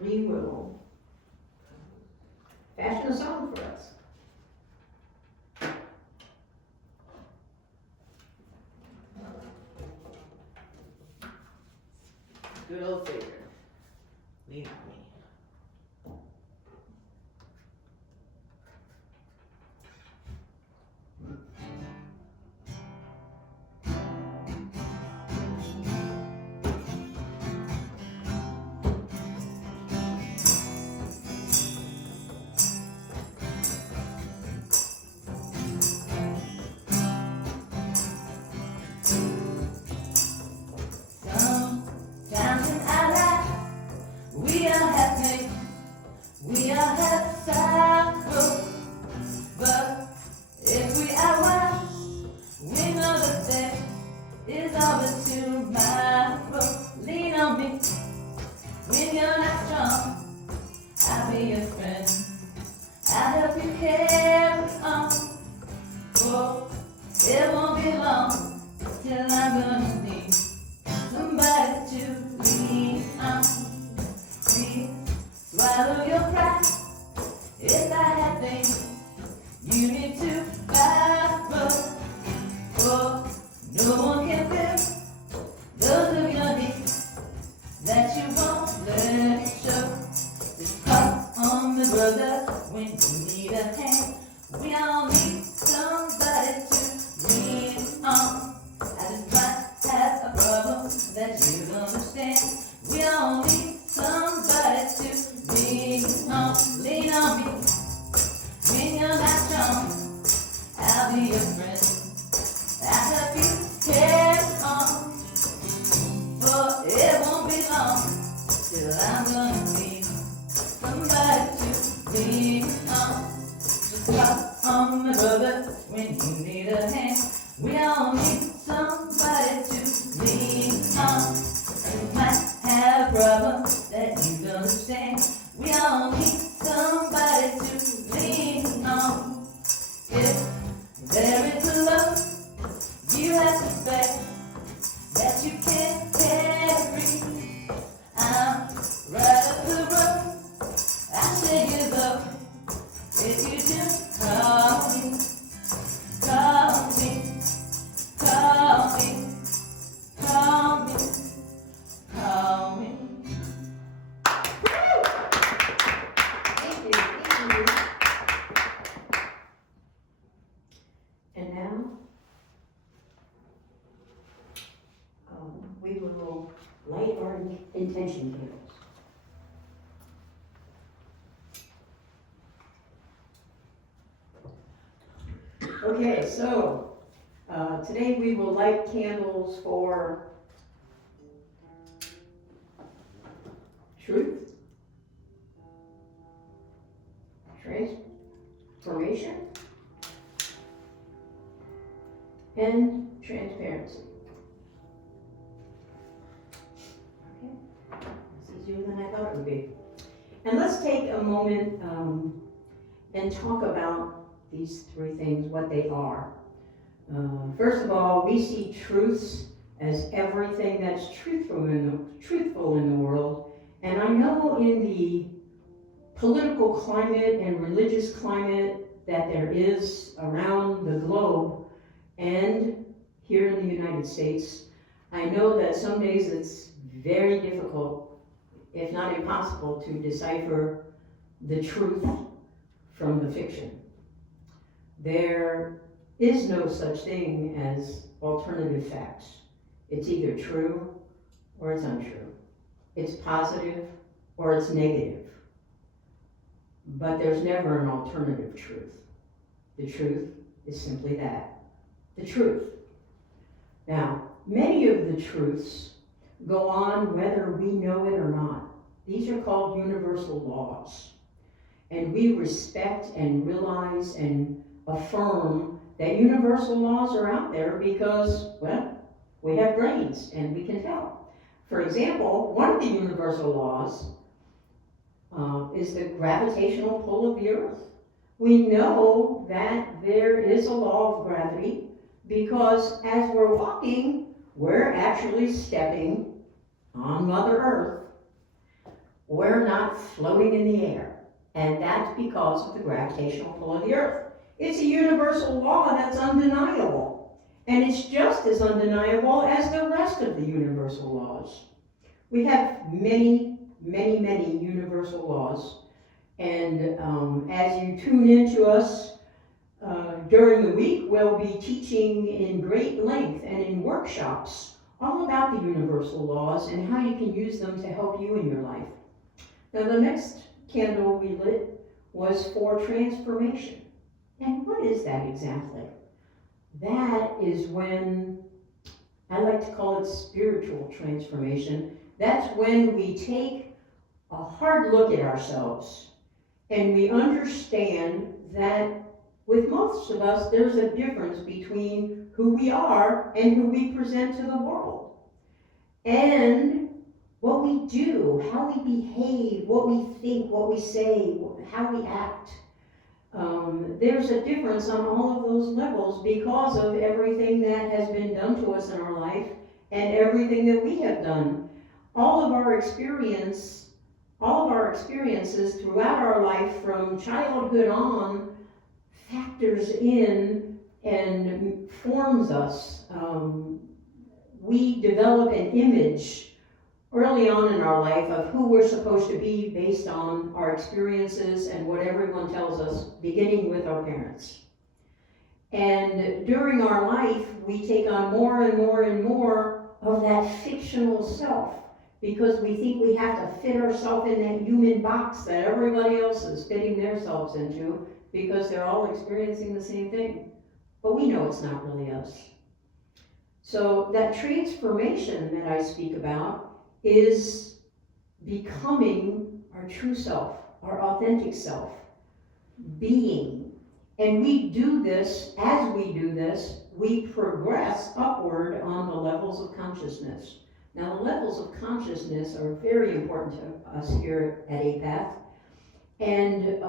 we will fashion a song for us. Good old figure. Lean on me. Sometimes in our life, we all have pain, we all have sorrow. But if we are wise, we know that there is always tomorrow. Lean on me when you're not strong. I'll be your friend. I'll help you carry on. Oh, it won't be long till I'm gonna need somebody to lean on. Please swallow your pride. If I have things you need to borrow, oh, no one can fill those of your needs that you won't let it show. Just call on the brother when you need a hand. We all need somebody to lean on. I just might have a problem that you don't understand. We all need somebody to lean on. Lean on me when you're not strong. I'll be your friend. I'll help you carry on. For it won't be long till I'm gonna need somebody to lean on. Just call on my brother when you need a hand. We all need somebody to lean on. You might have a problem that you don't understand. We all need somebody to lean on. If there is a load you have to bear that you can't carry, I'm right up the road. I'll share you though. If you just call me, call me, call me, call me, call me. Thank you, thank you. And now, we will light our intention candles. Okay, so today we will light candles for truth, transformation, and transparency. Okay, that's easier than I thought it would be. And let's take a moment and talk about these three things, what they are. First of all, we see truths as everything that's truthful in the world. And I know in the political climate and religious climate that there is around the globe and here in the United States, I know that some days it's very difficult, if not impossible, to decipher the truth from the fiction. There is no such thing as alternative facts. It's either true or it's untrue. It's positive or it's negative. But there's never an alternative truth. The truth is simply that, the truth. Now, many of the truths go on whether we know it or not. These are called universal laws. And we respect and realize and affirm that universal laws are out there because, well, we have brains and we can tell. For example, one of the universal laws is the gravitational pull of the earth. We know that there is a law of gravity because as we're walking, we're actually stepping on Mother Earth. we're not floating in the air. And that's because of the gravitational pull of the earth. It's a universal law that's undeniable. And it's just as undeniable as the rest of the universal laws. We have many, many, many universal laws. And as you tune into us during the week, we'll be teaching in great length and in workshops all about the universal laws and how you can use them to help you in your life. Now, the next candle we lit was for transformation. And what is that exactly? That is when, I like to call it spiritual transformation. That's when we take a hard look at ourselves and we understand that with most of us, there's a difference between who we are and who we present to the world. And what we do, how we behave, what we think, what we say, how we act. There's a difference on all of those levels because of everything that has been done to us in our life and everything that we have done. All of our experiences throughout our life from childhood on factors in and forms us. We develop an image early on in our life of who we're supposed to be based on our experiences and what everyone tells us, beginning with our parents. And during our life, we take on more and more and more of that fictional self because we think we have to fit ourselves in that human box that everybody else is fitting themselves into because they're all experiencing the same thing. But we know it's not really us. So that transformation that I speak about is becoming our true self, our authentic self, being. And we do this, as we do this, we progress upward on the levels of consciousness. Now, the levels of consciousness are very important to us here at APATH. And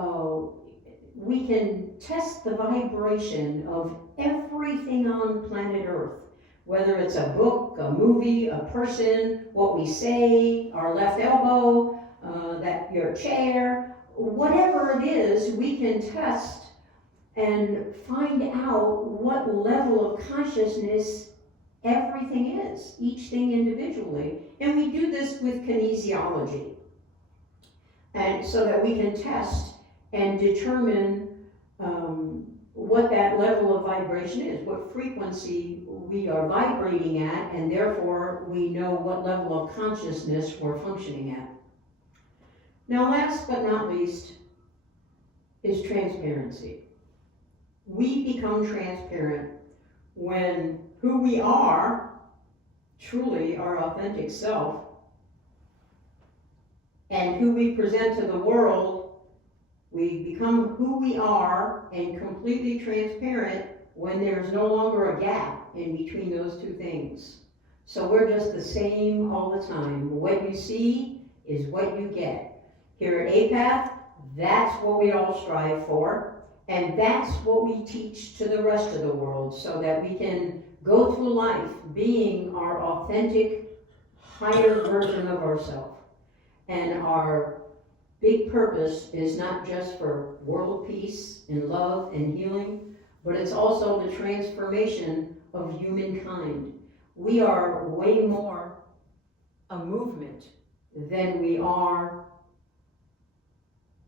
we can test the vibration of everything on planet Earth. Whether it's a book, a movie, a person, what we say, our left elbow, your chair, whatever it is, we can test and find out what level of consciousness everything is, each thing individually. And we do this with kinesiology. And so that we can test and determine what that level of vibration is, what frequency we are vibrating at, and therefore we know what level of consciousness we're functioning at. Now, last but not least is transparency. We become transparent when who we are, truly our authentic self, and who we present to the world, we become who we are and completely transparent when there's no longer a gap in between those two things. So we're just the same all the time. What you see is what you get. Here at APATH, that's what we all strive for, and that's what we teach to the rest of the world so that we can go through life being our authentic, higher version of ourselves. And our big purpose is not just for world peace and love and healing, but it's also the transformation of humankind. We are way more a movement than we are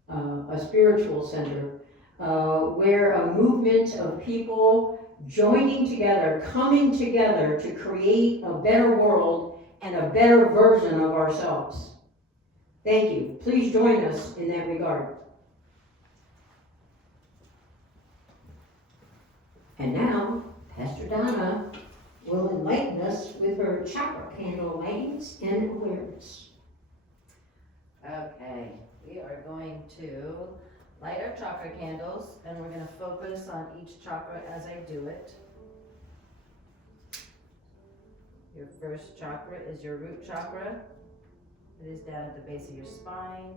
a spiritual center. We're a movement of people joining together, coming together to create a better world and a better version of ourselves. Thank you. Please join us in that regard. And now, Pastor Donna will enlighten us with her chakra candle lightings and awareness. Okay, we are going to light our chakra candles and we're going to focus on each chakra as I do it. Your first chakra is your root chakra. It is down at the base of your spine.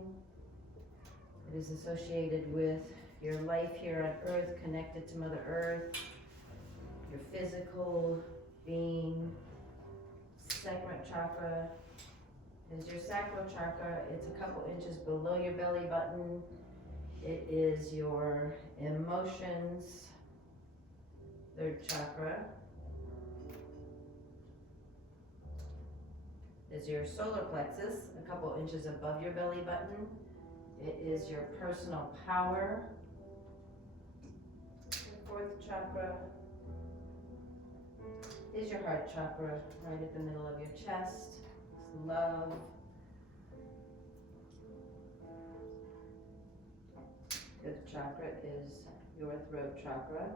It is associated with your life here on Earth, connected to Mother Earth, your physical being. Sacral chakra is your sacral chakra. It's a couple inches below your belly button. It is your emotions, third chakra. Is your solar plexus, a couple inches above your belly button. It is your personal power. Your fourth chakra is your heart chakra, right at the middle of your chest. It's love. Fifth chakra is your throat chakra.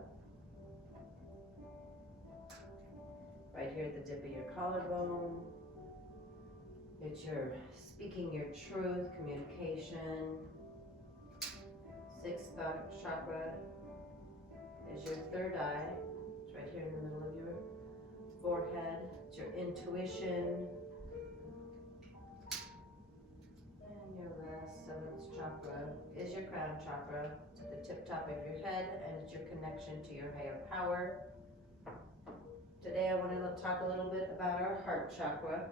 Right here at the tip of your collarbone. It's your speaking your truth, communication. Sixth chakra is your third eye. It's right here in the middle of your forehead. It's your intuition. And your last, seventh chakra is your crown chakra. It's at the tip top of your head, and it's your connection to your higher power. Today I want to talk a little bit about our heart chakra.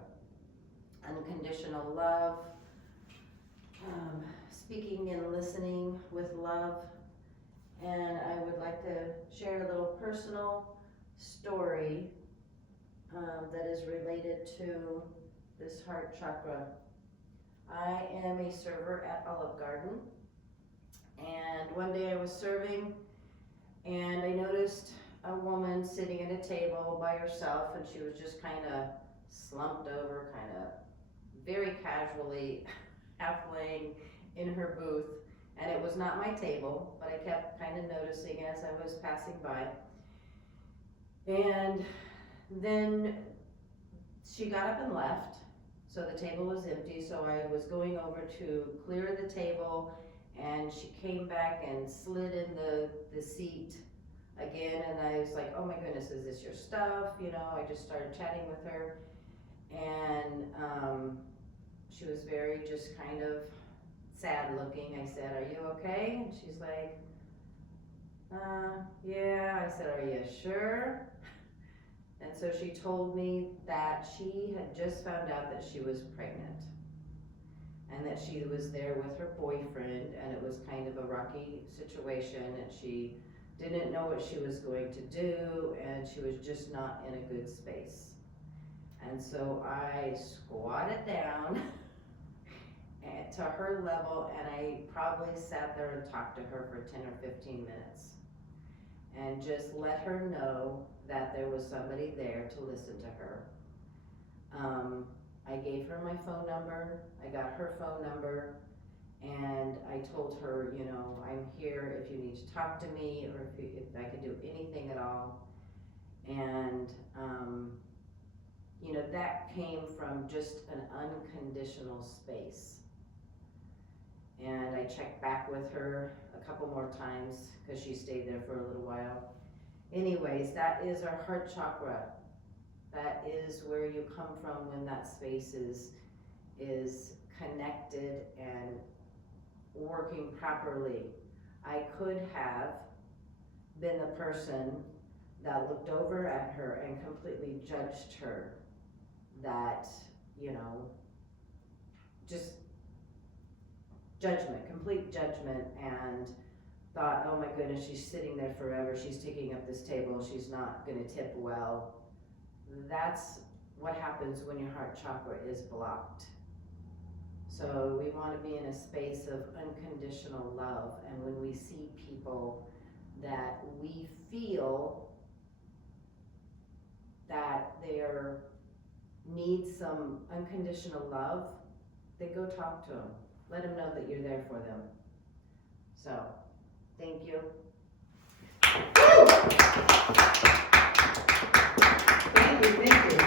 Unconditional love, speaking and listening with love, and I would like to share a little personal story that is related to this heart chakra. I am a server at Olive Garden, and one day I was serving and I noticed a woman sitting at a table by herself, and she was just kind of slumped over, kind of very casually half laying in her booth, and it was not my table, but I kept kind of noticing as I was passing by. And then she got up and left, so the table was empty, so I was going over to clear the table, and she came back and slid in the seat again, and I was like, oh my goodness, is this your stuff? You know, I just started chatting with her, and she was very just kind of sad looking. I said, are you okay? And she's like, yeah. I said, are you sure? And so she told me that she had just found out that she was pregnant, and that she was there with her boyfriend, and it was kind of a rocky situation, and she didn't know what she was going to do, and she was just not in a good space. And so I squatted down to her level, and I probably sat there and talked to her for 10 or 15 minutes and just let her know that there was somebody there to listen to her. I gave her my phone number, I got her phone number, and I told her, you know, I'm here if you need to talk to me, or if I can do anything at all. And you know, that came from just an unconditional space. And I checked back with her a couple more times because she stayed there for a little while. Anyways, that is our heart chakra. That is where you come from when that space is connected and working properly. I could have been the person that looked over at her and completely judged her, that, you know, just judgment, complete judgment, and thought, oh my goodness, she's sitting there forever, she's taking up this table, she's not going to tip well. That's what happens when your heart chakra is blocked. So we want to be in a space of unconditional love, and when we see people that we feel that they need some unconditional love, then go talk to them. Let them know that you're there for them. So, thank you. Thank you.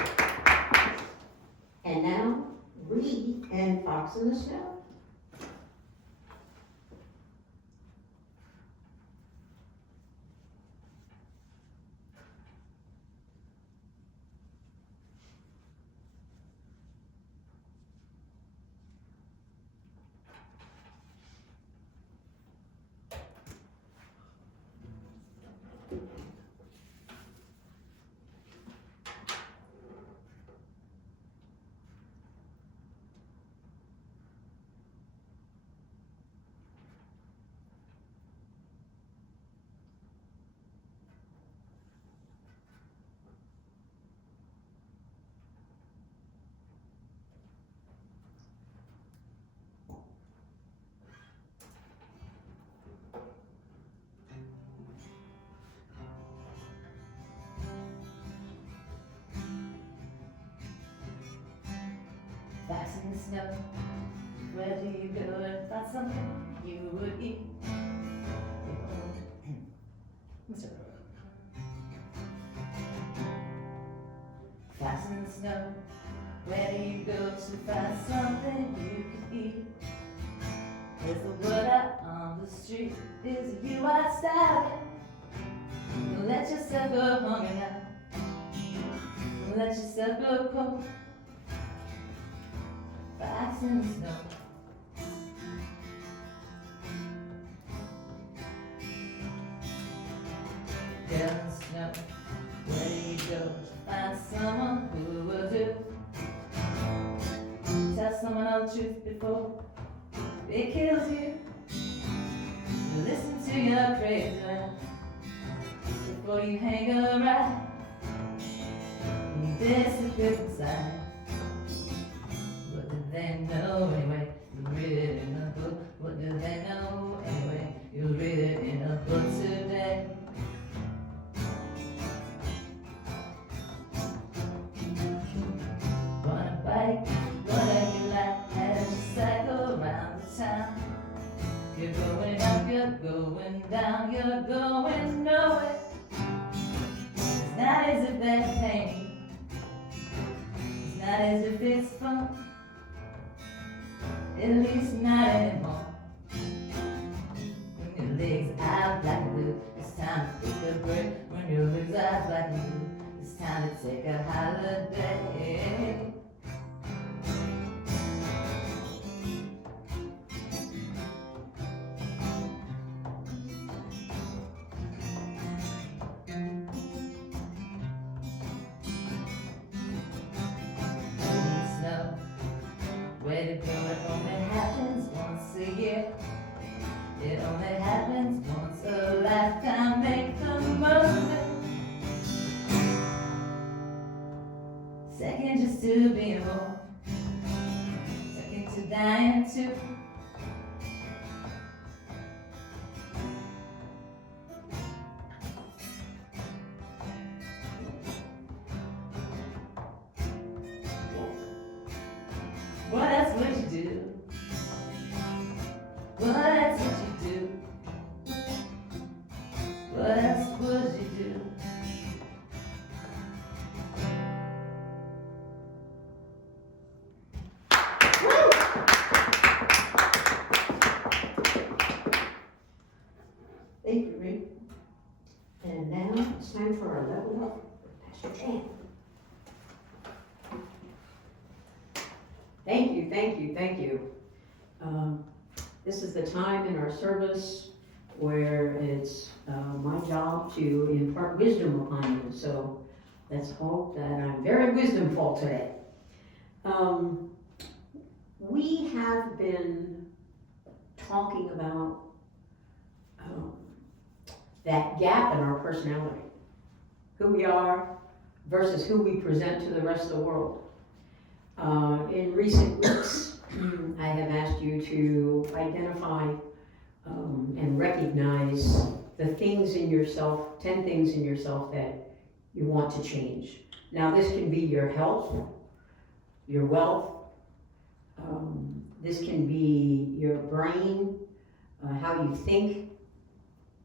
And now, Reed and Fox in the Snow. in the snow. Where do you go and find something you would eat? Mr. Fast in the snow. Where do you go to find something you can eat? There's the word out on the street. Is it you I started? Let yourself go hungry now. Let yourself go cold. Fast in the snow. Down in the snow. Where do you go to find someone who will do? Tell someone all the truth before it kills you. Listen to your crazy mind before you hang around and disappear inside. What do they know anyway? You read it in a book. What do they know anyway? You read it in a book today. Wanna bike, whatever you like, as you cycle around the town. You're going up, you're going down, you're going nowhere. It's not as if they're paying you. It's not as if it's fun. At least not anymore. When your legs out black and blue, it's time to take a break. When your legs out black and blue, it's time to take a holiday. Snow, where to go? It only happens once a year. It only happens once a lifetime. Make the most of it. Second just to be born, second to dying too. What else would you do? What else would you do? What else would you do? Thank you, Rick. And now it's time for our level up with Pastor Jan. Thank you, thank you, thank you. This is the time in our service where it's my job to impart wisdom upon you. So let's hope that I'm very wisdomful today. We have been talking about that gap in our personality, who we are versus who we present to the rest of the world. In recent weeks, I have asked you to identify and recognize the things in yourself, 10 things in yourself that you want to change. Now this can be your health, your wealth, this can be your brain, how you think,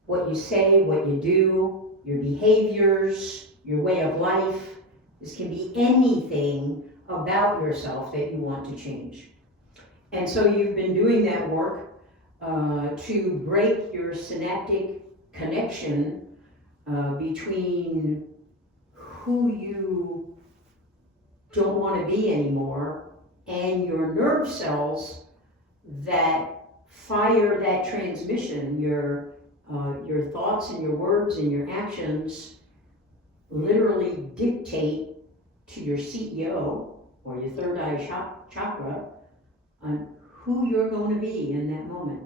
what you say, what you do, your behaviors, your way of life. This can be anything about yourself that you want to change. And so you've been doing that work to break your synaptic connection between who you don't want to be anymore and your nerve cells that fire that transmission. Your thoughts and your words and your actions literally dictate to your CEO or your third eye chakra on who you're going to be in that moment.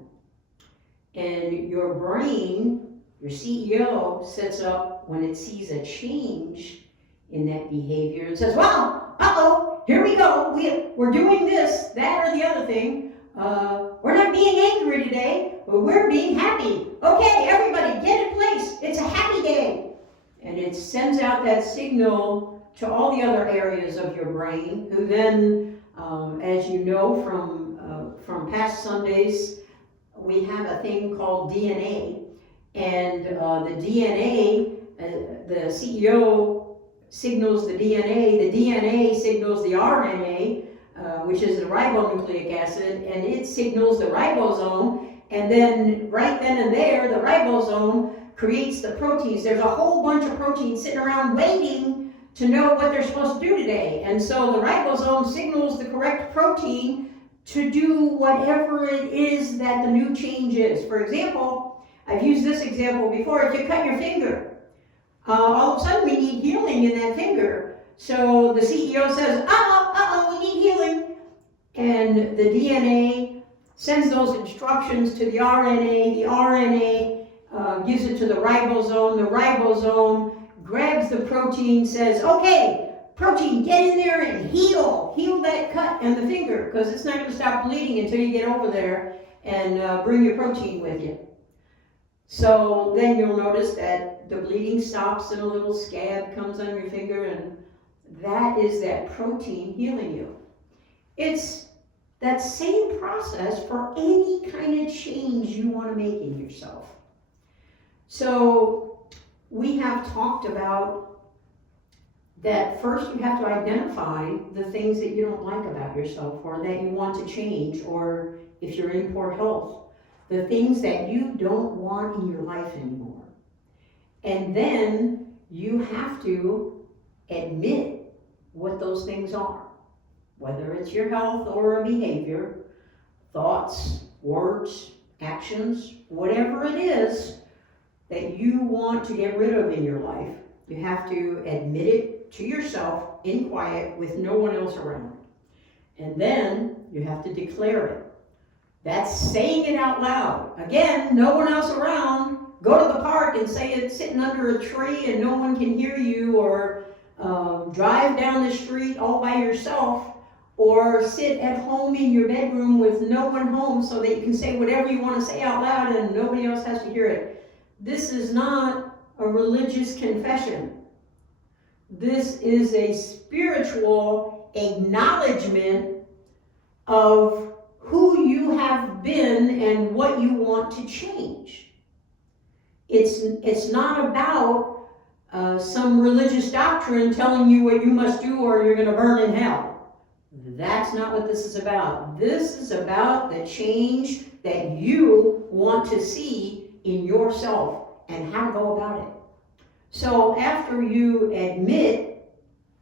And your brain, your CEO, sets up when it sees a change in that behavior and says, well, uh-oh, here we go. We're doing this, that, or the other thing. We're not being angry today, but we're being happy. Okay, everybody, get in place. It's a happy day. And it sends out that signal to all the other areas of your brain, who then As you know from past Sundays, we have a thing called DNA, and the DNA, the CEO signals the DNA signals the RNA, which is the ribonucleic acid, and it signals the ribosome, and then right then and there, the ribosome creates the proteins. There's a whole bunch of proteins sitting around waiting to know what they're supposed to do today. And so the ribosome signals the correct protein to do whatever it is that the new change is. For example, I've used this example before. If you cut your finger, all of a sudden we need healing in that finger. So the CEO says, we need healing. And the DNA sends those instructions to the RNA. The RNA gives it to the ribosome. The ribosome grabs the protein, says, okay, protein, get in there and heal that cut in the finger, because it's not going to stop bleeding until you get over there and bring your protein with you. So then you'll notice that the bleeding stops and a little scab comes on your finger, and that is that protein healing you. It's that same process for any kind of change you want to make in yourself. So we have talked about that first you have to identify the things that you don't like about yourself or that you want to change, or if you're in poor health, the things that you don't want in your life anymore. And then you have to admit what those things are, whether it's your health or a behavior, thoughts, words, actions, whatever it is that you want to get rid of in your life. You have to admit it to yourself in quiet with no one else around. And then you have to declare it. That's saying it out loud. Again, no one else around. Go to the park and say it sitting under a tree and no one can hear you, or drive down the street all by yourself, or sit at home in your bedroom with no one home so that you can say whatever you want to say out loud and nobody else has to hear it. This is not a religious confession. This is a spiritual acknowledgement of who you have been and what you want to change. It's not about some religious doctrine telling you what you must do or you're going to burn in hell. That's not what this is about. This is about the change that you want to see in yourself and how to go about it. So after you admit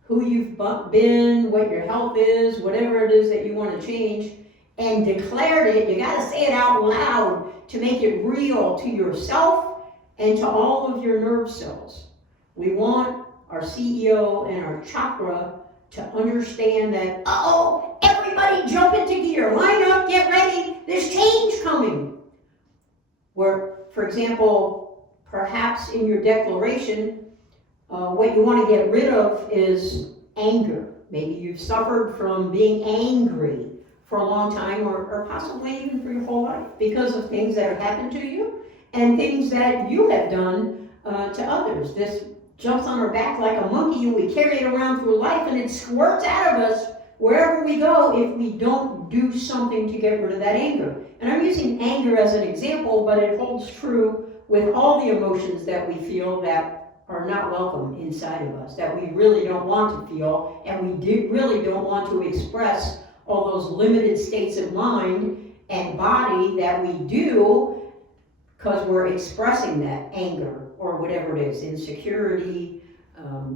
who you've been, what your health is, whatever it is that you want to change, and declared it, you got to say it out loud to make it real to yourself and to all of your nerve cells. We want our CEO and our chakra to understand that, everybody jump into gear, line up, get ready, there's change coming. Where, for example, perhaps in your declaration, what you want to get rid of is anger. Maybe you've suffered from being angry for a long time, or possibly even for your whole life, because of things that have happened to you and things that you have done to others. This jumps on our back like a monkey and we carry it around through life, and it squirts out of us wherever we go if we don't do something to get rid of that anger. And I'm using anger as an example, but it holds true with all the emotions that we feel that are not welcome inside of us, that we really don't want to feel, and we really don't want to express all those limited states of mind and body that we do because we're expressing that anger or whatever it is, insecurity,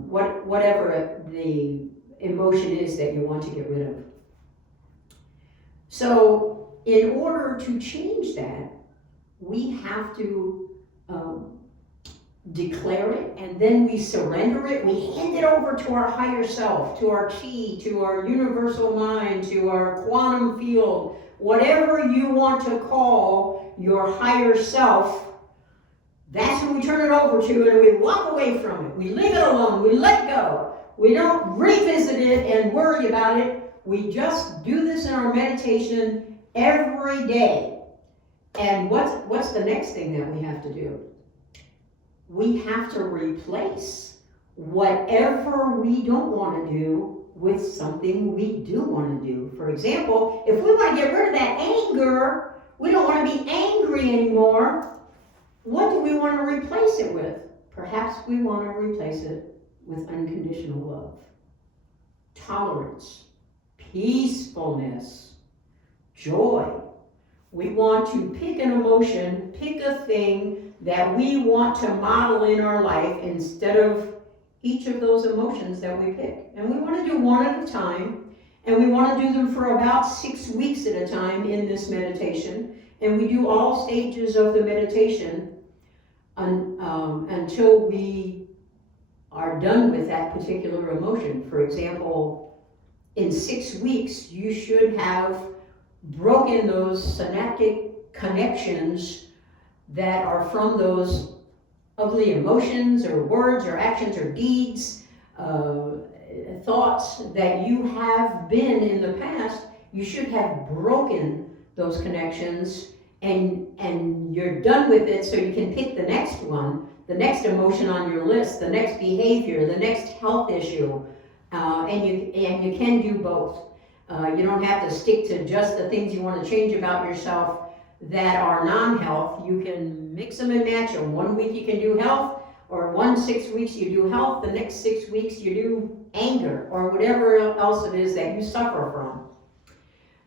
whatever the emotion is that you want to get rid of. So in order to change that, we have to declare it, and then we surrender it. We hand it over to our higher self, to our chi, to our universal mind, to our quantum field, whatever you want to call your higher self. That's who we turn it over to, and we walk away from it. We leave it alone. We let go. We don't revisit it and worry about it. We just do this in our meditation every day. And what's the next thing that we have to do? We have to replace whatever we don't want to do with something we do want to do. For example, if we want to get rid of that anger, we don't want to be angry anymore, what do we want to replace it with? Perhaps we want to replace it with unconditional love, tolerance, peacefulness, joy. We want to pick an emotion, pick a thing that we want to model in our life instead of each of those emotions that we pick. And we want to do one at a time, and we want to do them for about 6 weeks at a time in this meditation. And we do all stages of the meditation until we are done with that particular emotion. For example, in 6 weeks, you should have broken those synaptic connections that are from those ugly emotions or words or actions or deeds, thoughts that you have been in the past. You should have broken those connections, and you're done with it, so you can pick the next one, the next emotion on your list, the next behavior, the next health issue, and you can do both. You don't have to stick to just the things you want to change about yourself that are non-health. You can mix them and match them. 1 week you can do health, or 6 weeks you do health, the next 6 weeks you do anger, or whatever else it is that you suffer from.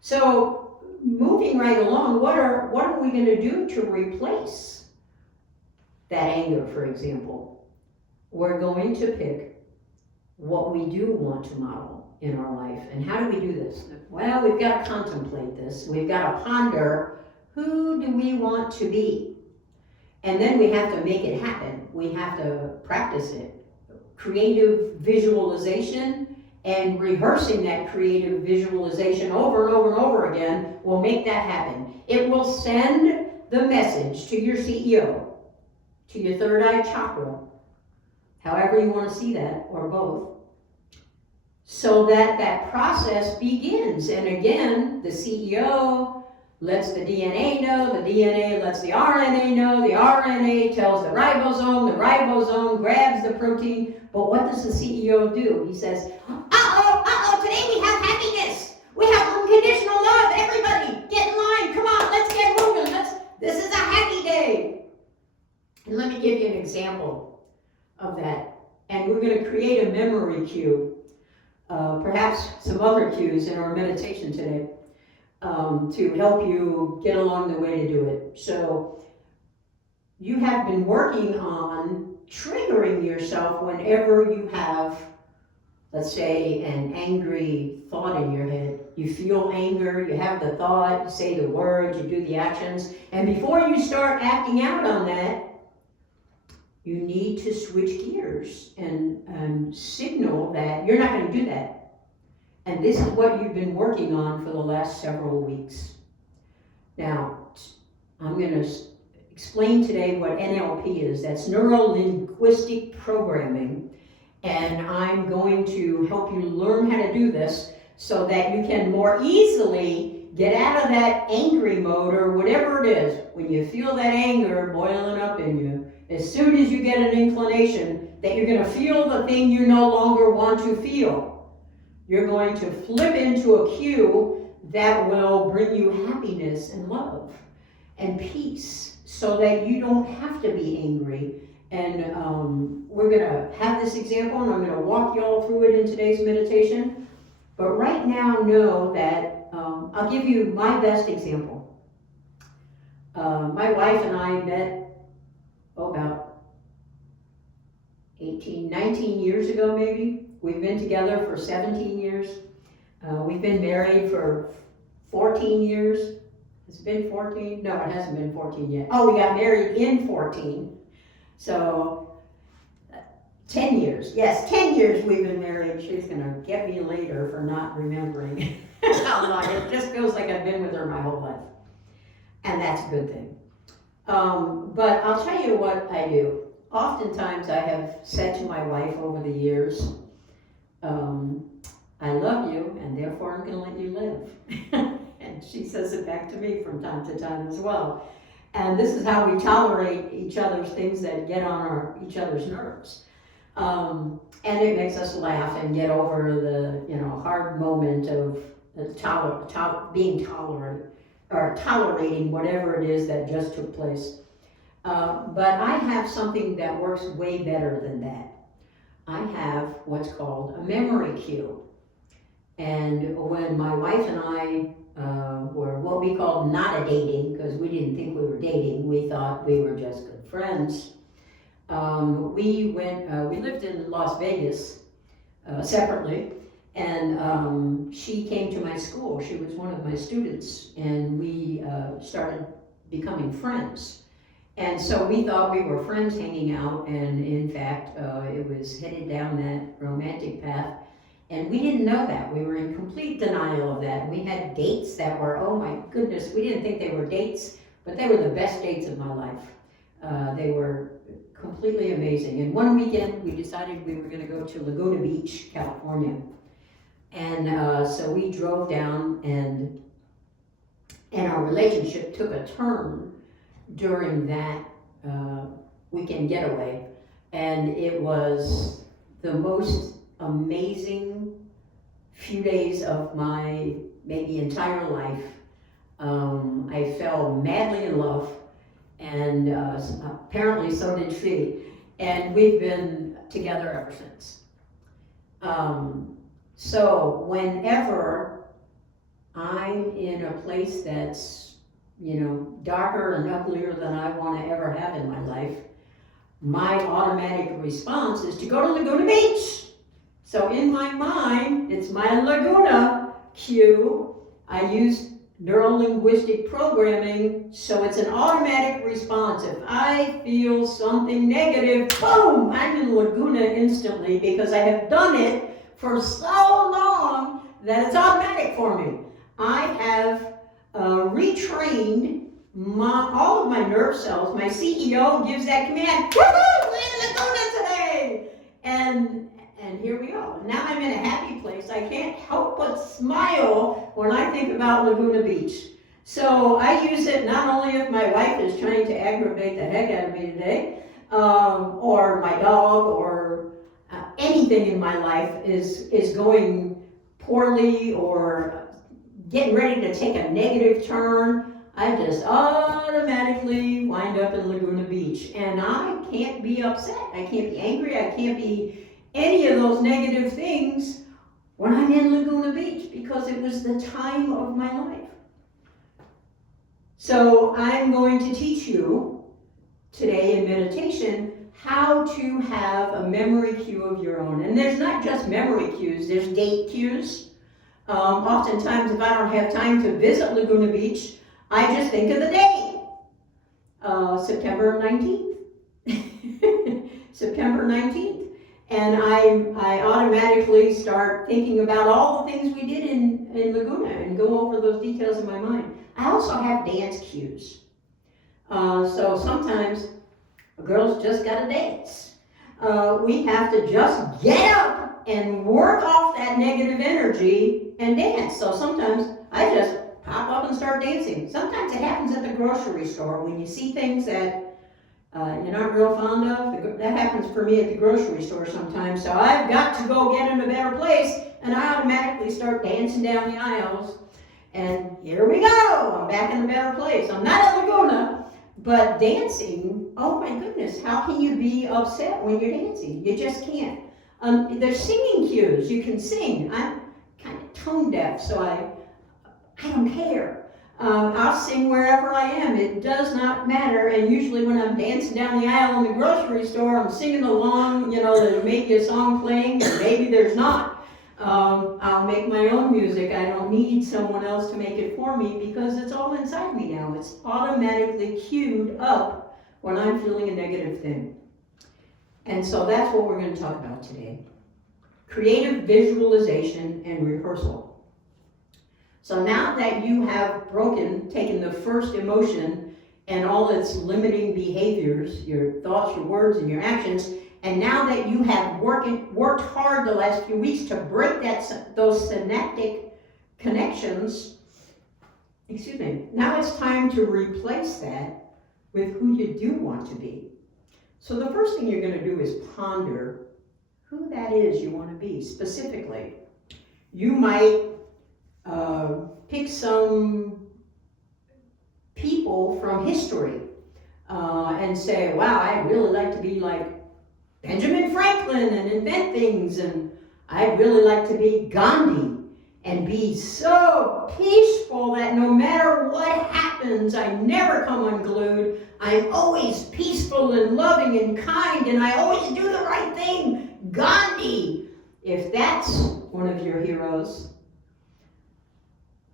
So, moving right along, what are we going to do to replace that anger, for example? We're going to pick what we do want to model in our life. And how do we do this? Well, we've got to contemplate this. We've got to ponder, who do we want to be? And then we have to make it happen. We have to practice it. Creative visualization and rehearsing that creative visualization over and over and over again will make that happen. It will send the message to your CEO, to your third eye chakra, however you want to see that, or both, so that that process begins. And again, the CEO lets the DNA know, the DNA lets the RNA know, the RNA tells the ribosome grabs the protein. But what does the CEO do? He says, today we have happiness. We have unconditional love. Everybody, get in line. Come on, let's get moving. This is a happy day. And let me give you an example of that. And we're going to create a memory cue, perhaps some other cues in our meditation today, to help you get along the way to do it. So you have been working on triggering yourself whenever you have, let's say, an angry thought in your head. You feel anger, you have the thought, you say the words, you do the actions, and before you start acting out on that, you need to switch gears and signal that you're not going to do that. And this is what you've been working on for the last several weeks. Now, I'm going to explain today what NLP is. That's neuro-linguistic programming. And I'm going to help you learn how to do this so that you can more easily get out of that angry mode, or whatever it is. When you feel that anger boiling up in you, as soon as you get an inclination that you're going to feel the thing you no longer want to feel, you're going to flip into a cue that will bring you happiness and love and peace, so that you don't have to be angry. And we're going to have this example, and I'm going to walk you all through it in today's meditation. But right now, know that I'll give you my best example. My wife and I met about 19 years ago, maybe. We've been together for 17 years. We've been married for 14 years. Has it been 14? No, it hasn't been 14 yet. Oh, we got married in 14. So, 10 years. Yes, 10 years we've been married. She's going to get me later for not remembering how long. It just feels like I've been with her my whole life. And that's a good thing. But I'll tell you what I do. Oftentimes I have said to my wife over the years, I love you, and therefore I'm going to let you live. And she says it back to me from time to time as well. And this is how we tolerate each other's things that get on each other's nerves. And it makes us laugh and get over the, hard moment of being tolerant or tolerating whatever it is that just took place. But I have something that works way better than that. I have what's called a memory cue. And when my wife and I were what we called not a dating, because we didn't think we were dating, we thought we were just good friends. We lived in Las Vegas separately, and she came to my school. She was one of my students, and we started becoming friends. And so we thought we were friends hanging out, and in fact, it was headed down that romantic path. And we didn't know that. We were in complete denial of that. We had dates that were, oh my goodness, we didn't think they were dates, but they were the best dates of my life. They were completely amazing. And one weekend, we decided we were going to go to Laguna Beach, California. And so we drove down, and our relationship took a turn during that weekend getaway. And it was the most amazing few days of my maybe entire life. I fell madly in love, and apparently so did she, and we've been together ever since. So whenever I'm in a place that's darker and uglier than I want to ever have in my life, my automatic response is to go to Laguna Beach. So in my mind, it's my Laguna cue. I use neuro-linguistic programming, so it's an automatic response. If I feel something negative, boom, I'm in Laguna instantly, because I have done it for so long that it's automatic for me. I have retrained all of my nerve cells. My CEO gives that command, woohoo, we're in Laguna today! And here we go. Now I'm in a happy place. I can't help but smile when I think about Laguna Beach. So I use it not only if my wife is trying to aggravate the heck out of me today, or my dog, or anything in my life is going poorly or getting ready to take a negative turn. I just automatically wind up in Laguna Beach. And I can't be upset. I can't be angry. I can't be any of those negative things when I'm in Laguna Beach, because it was the time of my life. So I'm going to teach you today in meditation how to have a memory cue of your own. And there's not just memory cues, there's date cues. Oftentimes, if I don't have time to visit Laguna Beach, I just think of the date, September 19th. September 19th. And I automatically start thinking about all the things we did in Laguna and go over those details in my mind. I also have dance cues. So sometimes girls just gotta dance. We have to just get up and work off that negative energy and dance. So sometimes I just pop up and start dancing. Sometimes it happens at the grocery store when you see things that you're not real fond of. That happens for me at the grocery store sometimes. So I've got to go get in a better place, and I automatically start dancing down the aisles. And here we go. I'm back in a better place. I'm not at Laguna, but dancing, oh my goodness, how can you be upset when you're dancing? You just can't. There's singing cues. You can sing. I'm kind of tone deaf, so I don't care. I'll sing wherever I am. It does not matter. And usually when I'm dancing down the aisle in the grocery store, I'm singing along. There may be a song playing, or maybe there's not. I'll make my own music. I don't need someone else to make it for me, because it's all inside me now. It's automatically queued up when I'm feeling a negative thing. And so that's what we're going to talk about today. Creative visualization and rehearsal. So now that you have taken the first emotion and all its limiting behaviors, your thoughts, your words, and your actions, and now that you have worked hard the last few weeks to break those synaptic connections, now it's time to replace that with who you do want to be. So the first thing you're going to do is ponder who that is you want to be specifically. You might pick some people from history and say, wow, I'd really like to be like Benjamin Franklin and invent things, and I'd really like to be Gandhi and be so peaceful that no matter what happens, I never come unglued. I'm always peaceful and loving and kind, and I always do the right thing. Gandhi. If that's one of your heroes,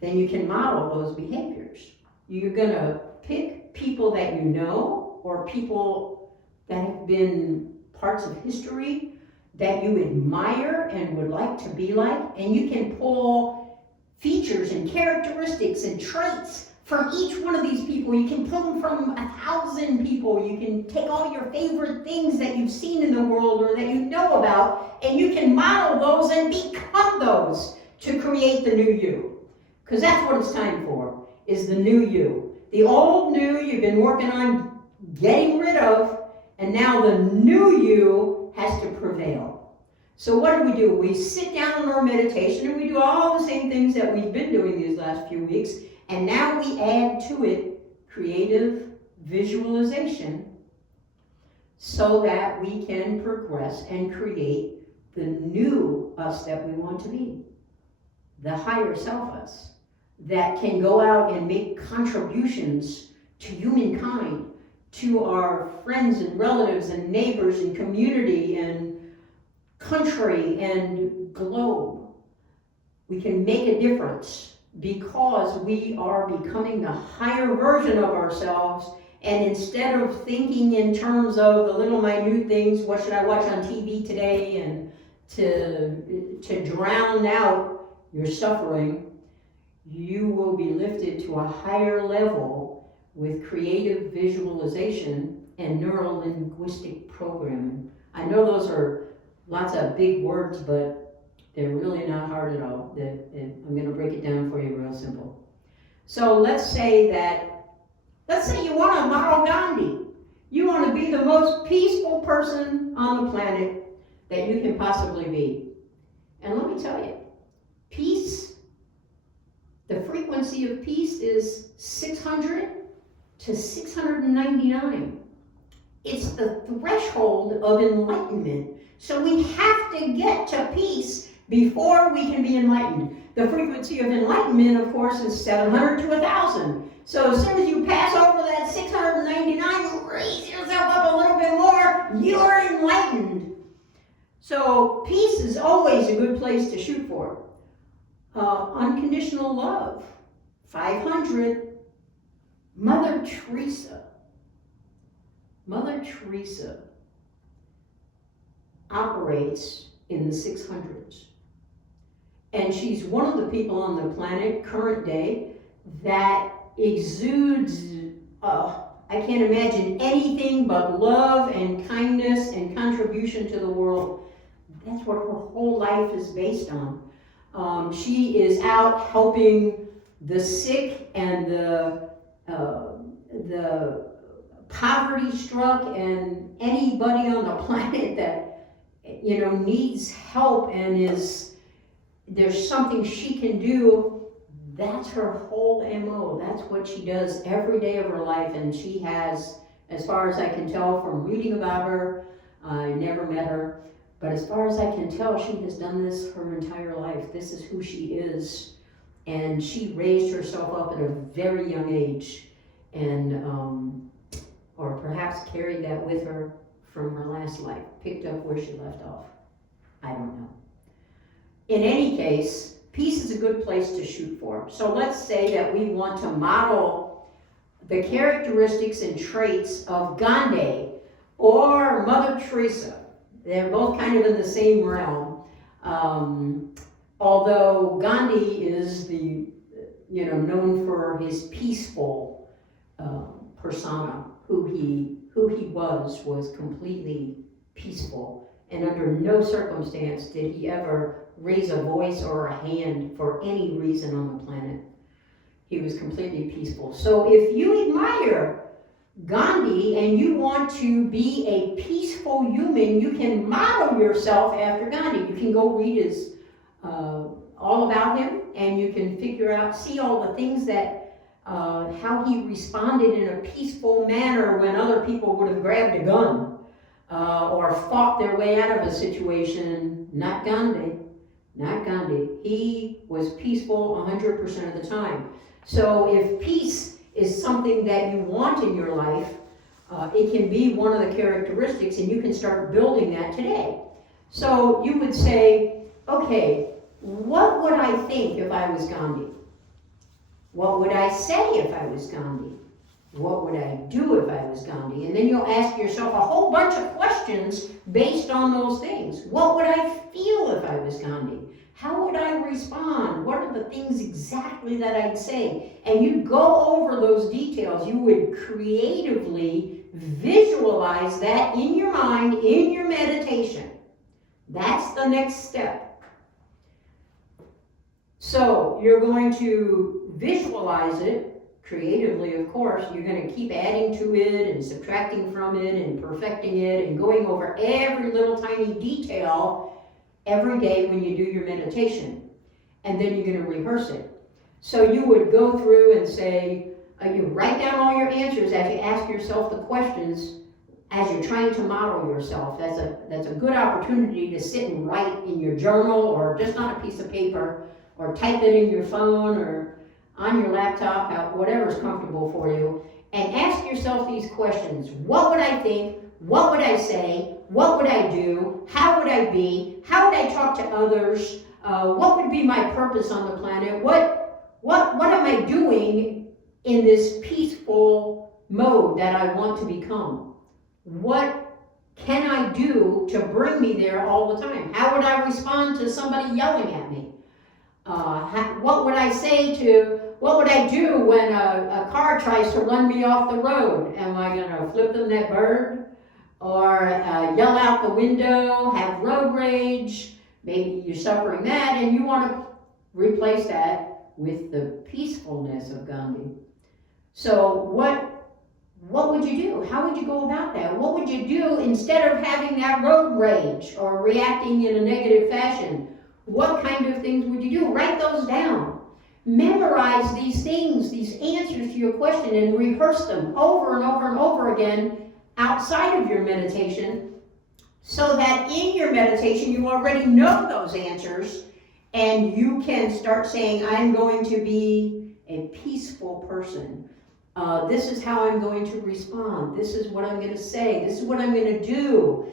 then you can model those behaviors. You're gonna pick people that you know, or people that have been parts of history that you admire and would like to be like, and you can pull features and characteristics and traits from each one of these people. You can pull them from 1,000 people. You can take all your favorite things that you've seen in the world or that you know about, and you can model those and become those to create the new you. Because that's what it's time for, is the new you. The old new you've been working on getting rid of, and now the new you has to prevail. So what do? We sit down in our meditation and we do all the same things that we've been doing these last few weeks, and now we add to it creative visualization so that we can progress and create the new us that we want to be, the higher self us, that can go out and make contributions to humankind, to our friends and relatives and neighbors and community and country and globe. We can make a difference because we are becoming the higher version of ourselves, and instead of thinking in terms of the little minute things, what should I watch on TV today, and to drown out your suffering, you will be lifted to a higher level with creative visualization and neuro-linguistic programming. I know those are lots of big words, but they're really not hard at all. I'm going to break it down for you real simple. So let's say you want to model Gandhi. You want to be the most peaceful person on the planet that you can possibly be. And let me tell you, peace, the frequency of peace is 600 to 699. It's the threshold of enlightenment. So we have to get to peace before we can be enlightened. The frequency of enlightenment, of course, is 700 to 1,000. So as soon as you pass over that 699, raise yourself up a little bit more, you're enlightened. So peace is always a good place to shoot for. Unconditional love, 500. Mother Teresa operates in the 600s. And she's one of the people on the planet, current day, that exudes, I can't imagine anything but love and kindness and contribution to the world. That's what her whole life is based on. She is out helping the sick and the poverty-struck and anybody on the planet that needs help and there's something she can do. That's her whole MO. That's what she does every day of her life, and she has, as far as I can tell from reading about her, I never met her, but as far as I can tell, she has done this her entire life. This is who she is, and she raised herself up at a very young age, and or perhaps carried that with her from her last life, picked up where she left off. I don't know. In any case, peace is a good place to shoot for. So let's say that we want to model the characteristics and traits of Gandhi or Mother Teresa. They're both kind of in the same realm. Although Gandhi is known for his peaceful persona, who he was completely peaceful, and under no circumstance did he ever raise a voice or a hand for any reason on the planet. He was completely peaceful. So if you admire Gandhi and you want to be a peaceful human, you can model yourself after Gandhi. You can go read his, all about him, and you can figure out, see all the things that, how he responded in a peaceful manner when other people would have grabbed a gun, or fought their way out of a situation. Not Gandhi. Not Gandhi. He was peaceful 100% of the time. So if peace is something that you want in your life, it can be one of the characteristics, and you can start building that today. So you would say, okay, what would I think if I was Gandhi? What would I say if I was Gandhi? What would I do if I was Gandhi? And then you'll ask yourself a whole bunch of questions based on those things. What would I feel if I was Gandhi? How would I respond? What are the things exactly that I'd say? And you go over those details. You would creatively visualize that in your mind, in your meditation. That's the next step. So you're going to visualize it creatively, of course. You're going to keep adding to it and subtracting from it and perfecting it and going over every little tiny detail every day when you do your meditation. And then you're going to rehearse it. So you would go through and say, you write down all your answers as you ask yourself the questions as you're trying to model yourself. That's a good opportunity to sit and write in your journal, or just on a piece of paper, or type it in your phone or on your laptop, whatever's comfortable for you, and ask yourself these questions. What would I think? What would I say? What would I do? How would I be? How would I talk to others? What would be my purpose on the planet? What am I doing in this peaceful mode that I want to become? What can I do to bring me there all the time? How would I respond to somebody yelling at me? What would I do when a car tries to run me off the road? Am I going to flip them that bird? Or yell out the window, have road rage? Maybe you're suffering that and you want to replace that with the peacefulness of Gandhi. So what would you do? How would you go about that? What would you do instead of having that road rage or reacting in a negative fashion? What kind of things would you do? Write those down. Memorize these things, these answers to your question, and rehearse them over and over and over again outside of your meditation, so that in your meditation you already know those answers, and you can start saying, I'm going to be a peaceful person. This is how I'm going to respond. This is what I'm going to say. This is what I'm going to do.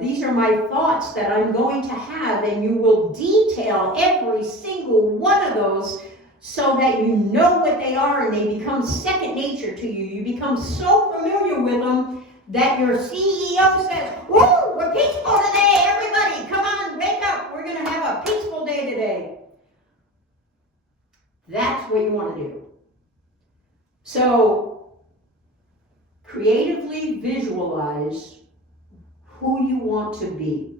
These are my thoughts that I'm going to have, and you will detail every single one of those so that you know what they are and they become second nature to you. You become so familiar with them that your CEO says, woo, we're peaceful today, everybody, come on, wake up, we're going to have a peaceful day today. That's what you want to do. So, creatively visualize who you want to be.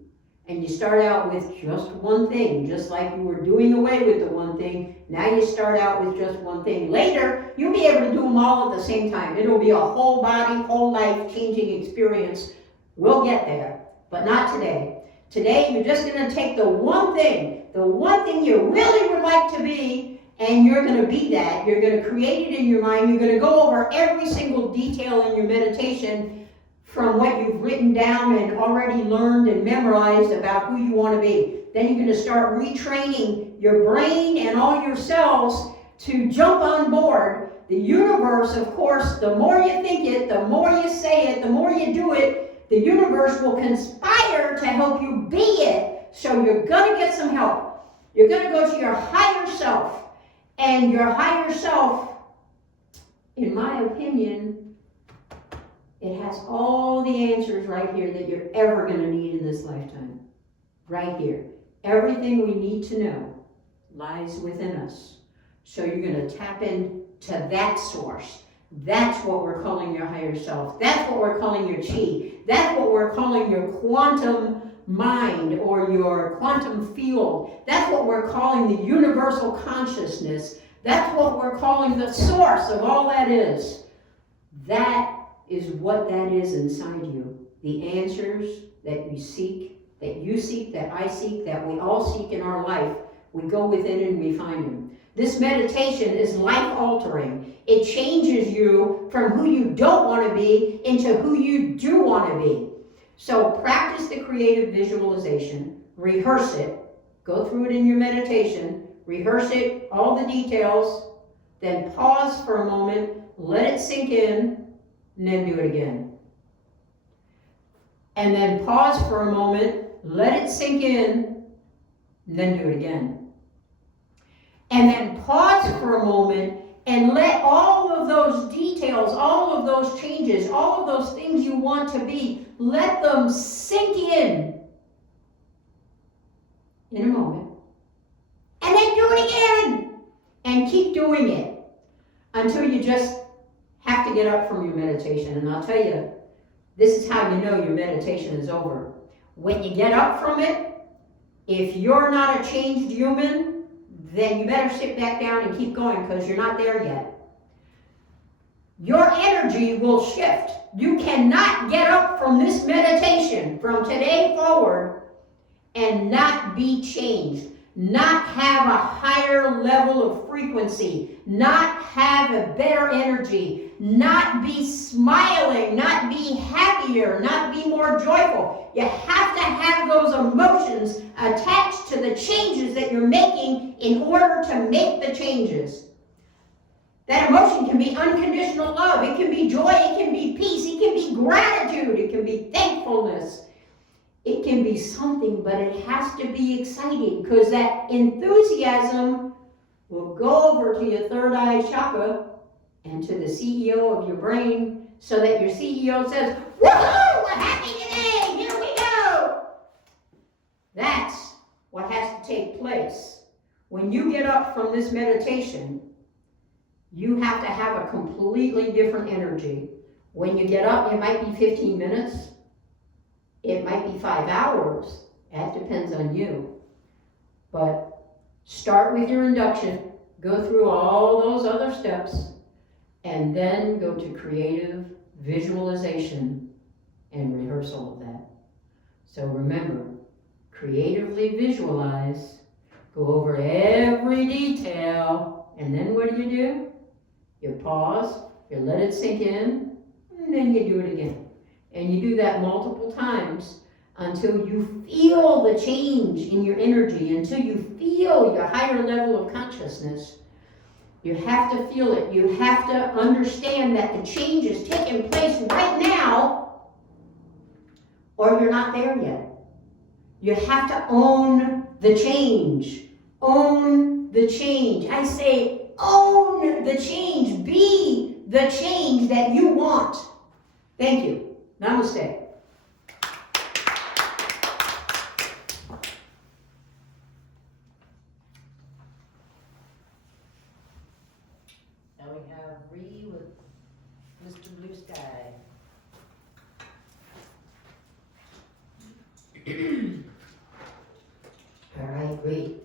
And you start out with just one thing, just like you were doing away with the one thing. Now you start out with just one thing. Later, you'll be able to do them all at the same time. It'll be a whole body, whole life changing experience. We'll get there, but not today. Today, you're just going to take the one thing you really would like to be, and you're going to be that. You're going to create it in your mind. You're going to go over every single detail in your meditation from what you've written down and already learned and memorized about who you want to be. Then you're going to start retraining your brain and all your cells to jump on board. The universe, of course, the more you think it, the more you say it, the more you do it, the universe will conspire to help you be it. So you're going to get some help. You're going to go to your higher self. And your higher self, in my opinion, it has all the answers right here that you're ever going to need in this lifetime. Right here. Everything we need to know lies within us. So you're going to tap into that source. That's what we're calling your higher self. That's what we're calling your chi. That's what we're calling your quantum mind or your quantum field. That's what we're calling the universal consciousness. That's what we're calling the source of all that is. That is what that is inside you. The answers that you seek, that I seek, that we all seek in our life, we go within and we find them. This meditation is life altering. It changes you from who you don't want to be into who you do want to be. So practice the creative visualization, rehearse it, go through it in your meditation, rehearse it, all the details, then pause for a moment, let it sink in, and then do it again. And then pause for a moment, let it sink in, and then do it again. And then pause for a moment and let all of those details, all of those changes, all of those things you want to be, let them sink in a moment. And then do it again. And keep doing it until you just have to get up from your meditation. And I'll tell you, this is how you know your meditation is over. When you get up from it, if you're not a changed human, then you better sit back down and keep going because you're not there yet. Your energy will shift. You cannot get up from this meditation from today forward and not be changed, not have a higher level of frequency, not have a better energy, not be smiling, not be happier, not be more joyful. You have to have those emotions attached to the changes that you're making in order to make the changes. That emotion can be unconditional love, it can be joy, it can be peace, it can be gratitude, it can be thankfulness. It can be something, but it has to be exciting because that enthusiasm will go over to your third eye chakra and to the CEO of your brain so that your CEO says, "Woohoo, we're happy today, here we go." That's what has to take place. When you get up from this meditation, you have to have a completely different energy. When you get up, it might be 15 minutes. It might be 5 hours. That depends on you. But start with your induction, go through all those other steps, and then go to creative visualization and rehearse all of that. So remember, creatively visualize, go over every detail, and then what do? You pause, you let it sink in, and then you do it again. And you do that multiple times until you feel the change in your energy, until you feel your higher level of consciousness. You have to feel it. You have to understand that the change is taking place right now, or you're not there yet. You have to own the change. Own the change. I say own the change. Be the change that you want. Thank you. Namaste. Now we have Ree with Mr. Blue Sky. All right, great.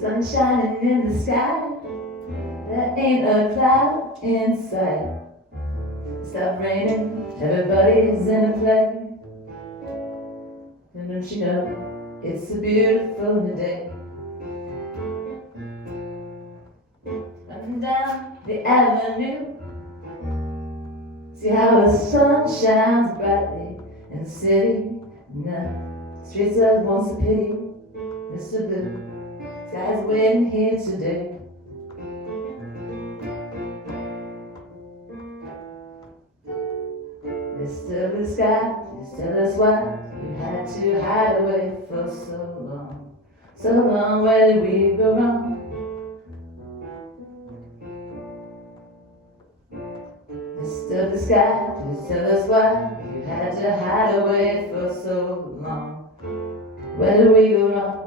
Sun shining in the sky, there ain't a cloud in sight. Stop raining, everybody's in a play. And don't you know, it's a beautiful new day. Up and down the avenue, see how the sun shines brightly in the city. Now, streets of once a pity, Mr. Blue. Sky's waiting here today. Mr. Blue Sky, please tell us why you had to hide away for so long. So long, where did we go wrong? Mr. Blue Sky, please tell us why you had to hide away for so long. Where did we go wrong?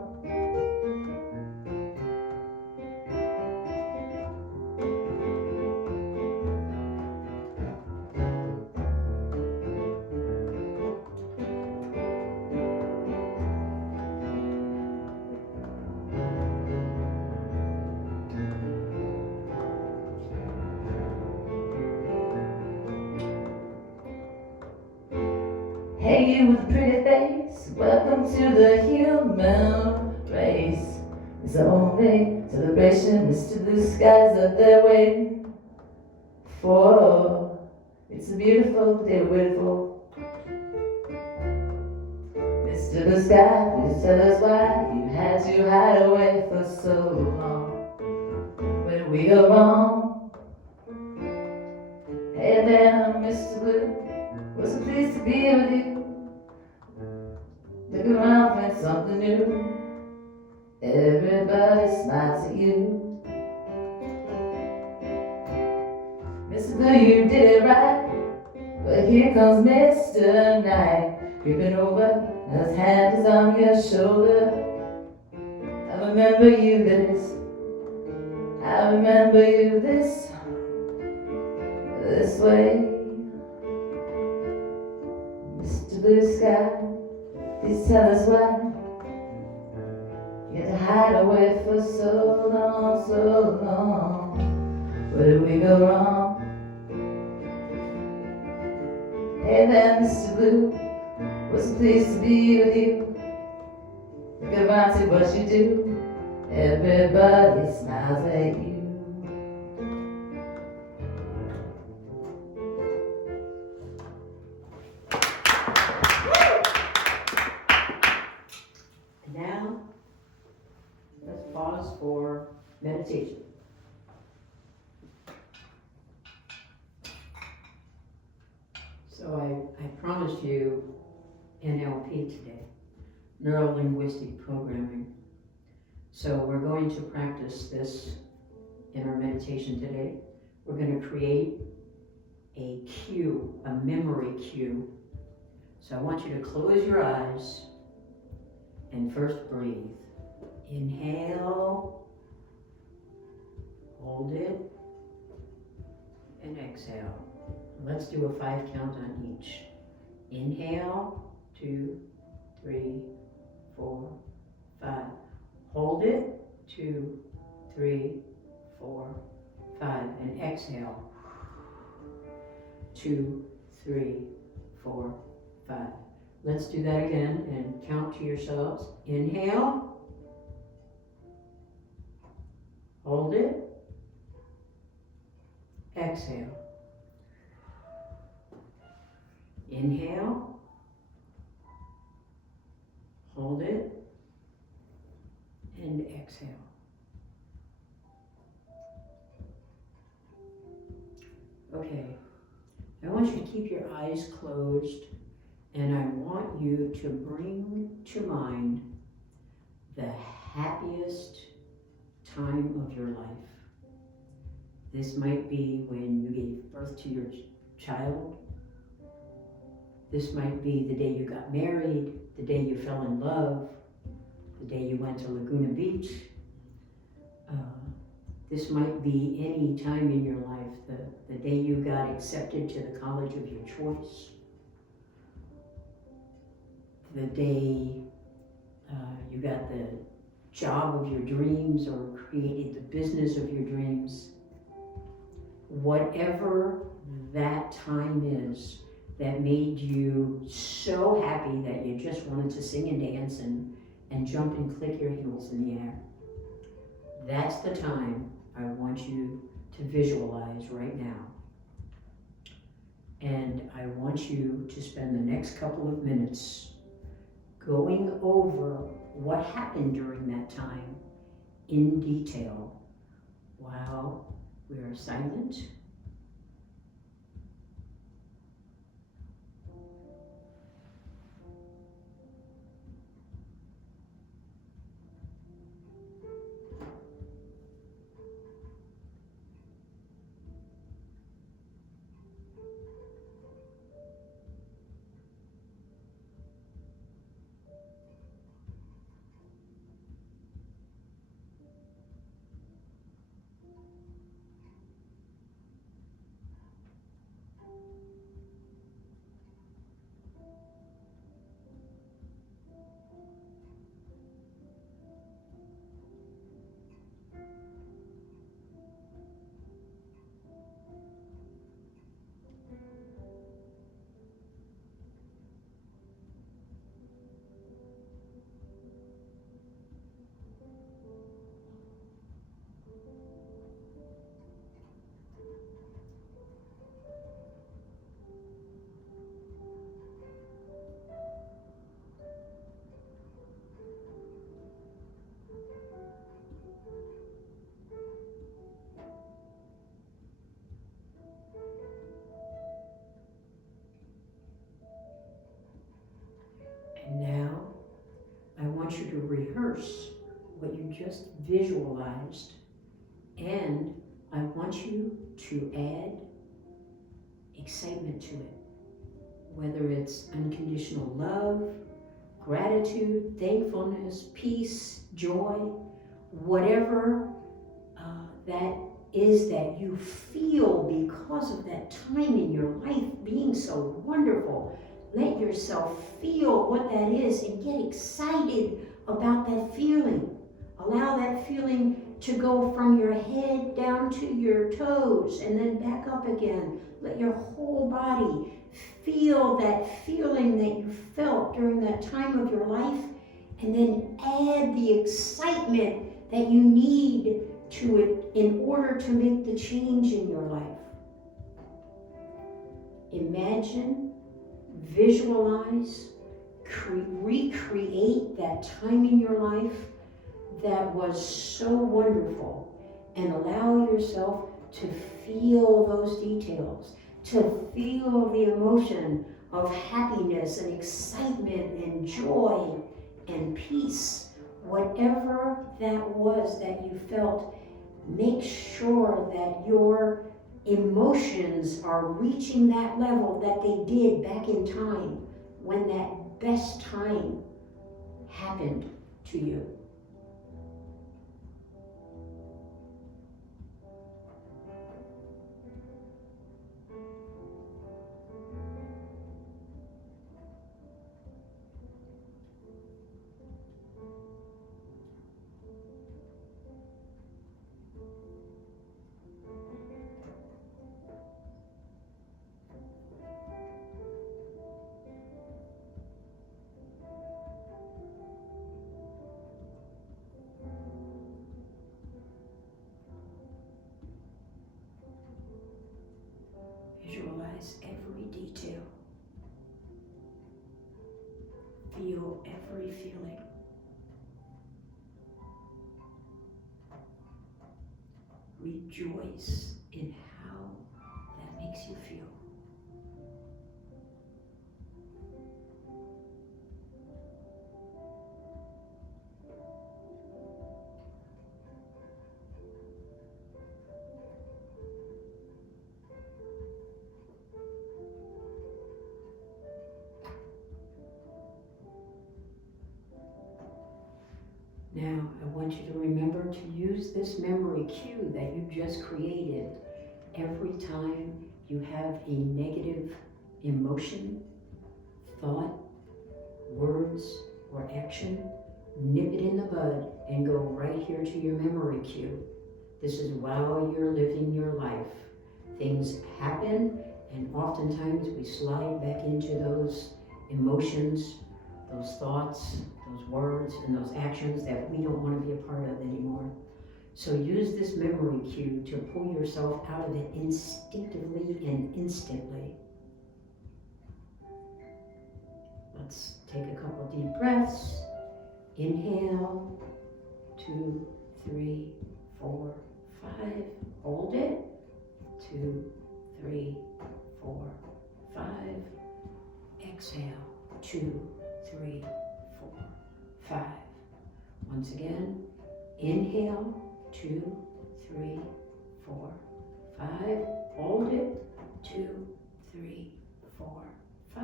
Hey, you with a pretty face, welcome to the human race. It's the only celebration Mr. Blue Skies up there waiting for. It's a beautiful day to wait for. Mr. Blue Sky, please tell us why you had to hide away for so long. Where did we go wrong? Hey there, Mr. Blue, we're so pleased to be with you. Look around, find something new. Everybody smiles at you. Mr. Blue, you did it right. But here comes Mr. Knight, creeping over, his hand is on your shoulder. I remember you this. I remember you this way. Mr. Blue Sky, please tell us why you had to hide away for so long, so long. Where did we go wrong? Hey there, Mr. Blue, we're so pleased to be with you. Look around, see what you do. Everybody smiles at you. Now, let's pause for meditation. So I promised you NLP today, Neuro-Linguistic Programming. So we're going to practice this in our meditation today. We're going to create a cue, a memory cue. So I want you to close your eyes and first breathe. Inhale, hold it, and exhale. Let's do a 5 count on each. Inhale, 2, 3, 4, 5. Hold it, 2, 3, 4, 5. And exhale, 2, 3, 4, 5. Let's do that again and count to yourselves. Inhale, hold it, exhale. Inhale, hold it, and exhale. Okay, I want you to keep your eyes closed, and I want you to bring to mind the happiest time of your life. This might be when you gave birth to your child. This might be the day you got married, the day you fell in love, the day you went to Laguna Beach. This might be any time in your life, the day you got accepted to the college of your choice, the day you got the job of your dreams or created the business of your dreams. Whatever that time is that made you so happy that you just wanted to sing and dance and jump and click your heels in the air. That's the time I want you to visualize right now. And I want you to spend the next couple of minutes going over what happened during that time in detail while we are silent. And now I want you to rehearse what you just visualized, and I want you to add excitement to it. Whether it's unconditional love, gratitude, thankfulness, peace, joy, whatever that is that you feel because of that time in your life being so wonderful. Let yourself feel what that is and get excited about that feeling. Allow that feeling to go from your head down to your toes and then back up again. Let your whole body feel that feeling that you felt during that time of your life, and then add the excitement that you need to it in order to make the change in your life. Imagine, visualize, recreate that time in your life that was so wonderful, and allow yourself to feel those details, to feel the emotion of happiness and excitement and joy and peace. Whatever that was that you felt, make sure that your emotions are reaching that level that they did back in time when that best time happened to you. Visualize every detail. Feel every feeling. Rejoice in how that makes you feel. Now, I want you to remember to use this memory cue that you just created every time you have a negative emotion, thought, words, or action. Nip it in the bud and go right here to your memory cue. This is while you're living your life. Things happen, and oftentimes we slide back into those emotions, those thoughts, those words, and those actions that we don't want to be a part of anymore. So use this memory cue to pull yourself out of it instinctively and instantly. Let's take a couple deep breaths. Inhale, 2, 3, 4, 5. Hold it. 2, 3, 4, 5. Exhale. 2, 3, 4, 5. Once again, inhale. 2, 3, 4, 5. Hold it. 2, 3, 4, 5.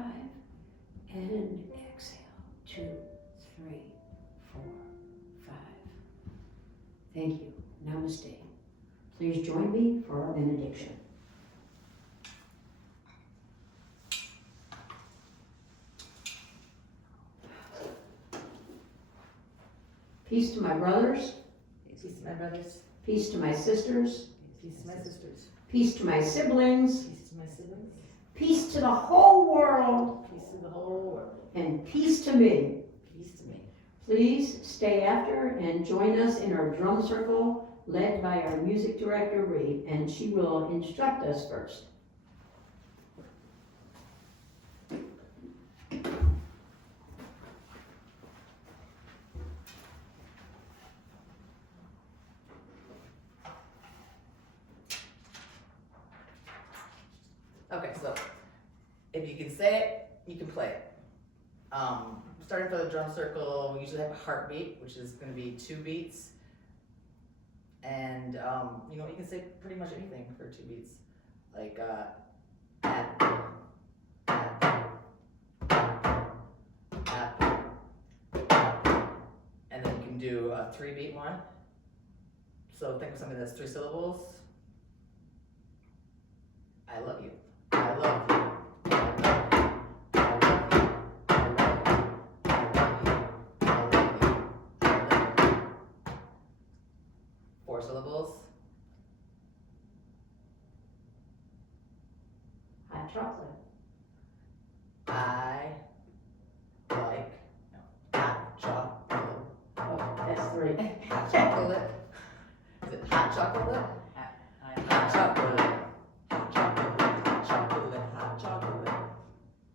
And exhale. 2, 3, 4, 5. Thank you. Namaste. Please join me for our benediction. Peace to my brothers. Peace to my brothers. Peace to my sisters. Peace to my sisters. Peace to my siblings. Peace to my siblings. Peace to the whole world. Peace to the whole world. And peace to me. Peace to me. Please stay after and join us in our drum circle led by our music director, Ree, and she will instruct us first. Okay, so if you can say it, you can play it. Starting for the drum circle, we usually have a heartbeat, which is going to be 2 beats. And you can say pretty much anything for 2 beats, like and then you can do a 3-beat one. So think of something that's 3 syllables. I love you. I love you. Syllables. Hot chocolate. I like hot chocolate. Oh, that's 3. Hot chocolate. Is it hot chocolate? Hot chocolate. Hot chocolate. Hot chocolate. Hot chocolate.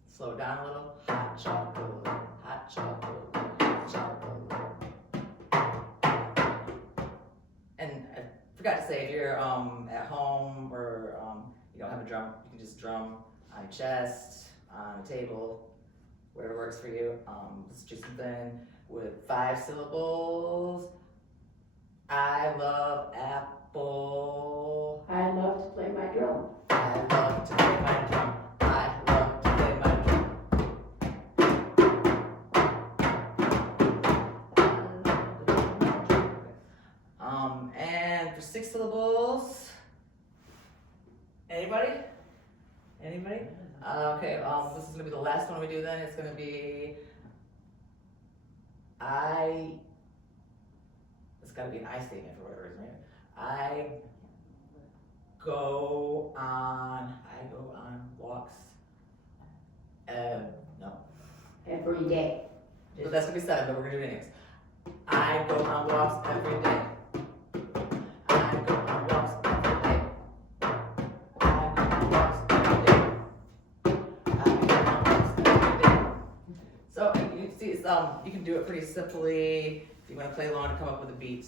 Slow it down a little. Hot chocolate. Hot chocolate. Hot chocolate. And I forgot to say, if you're at home or you don't have a drum, you can just drum on your chest, on a table, wherever works for you. Let's do something with 5 syllables. I love apple. I love to play my drum. I love to play my drum. I love to play my drum. And for 6 syllables, anybody? Anybody? Okay, this is gonna be the last one we do then. It's gonna be, it's gotta be an I statement for whatever reason, right? I go on walks, no. Every day. So that's gonna be 7, but we're gonna do it anyways. I go on walks every day. I go on walks every day. I go on walks every day. I go on walks every day. So you can see, it's, you can do it pretty simply. If you want to play along and come up with a beat.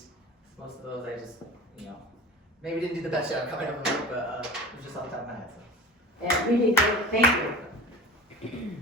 Most of those I just, maybe didn't do the best job coming up with it, but it was just off the top of my head. So. Yeah, really good. Thank you.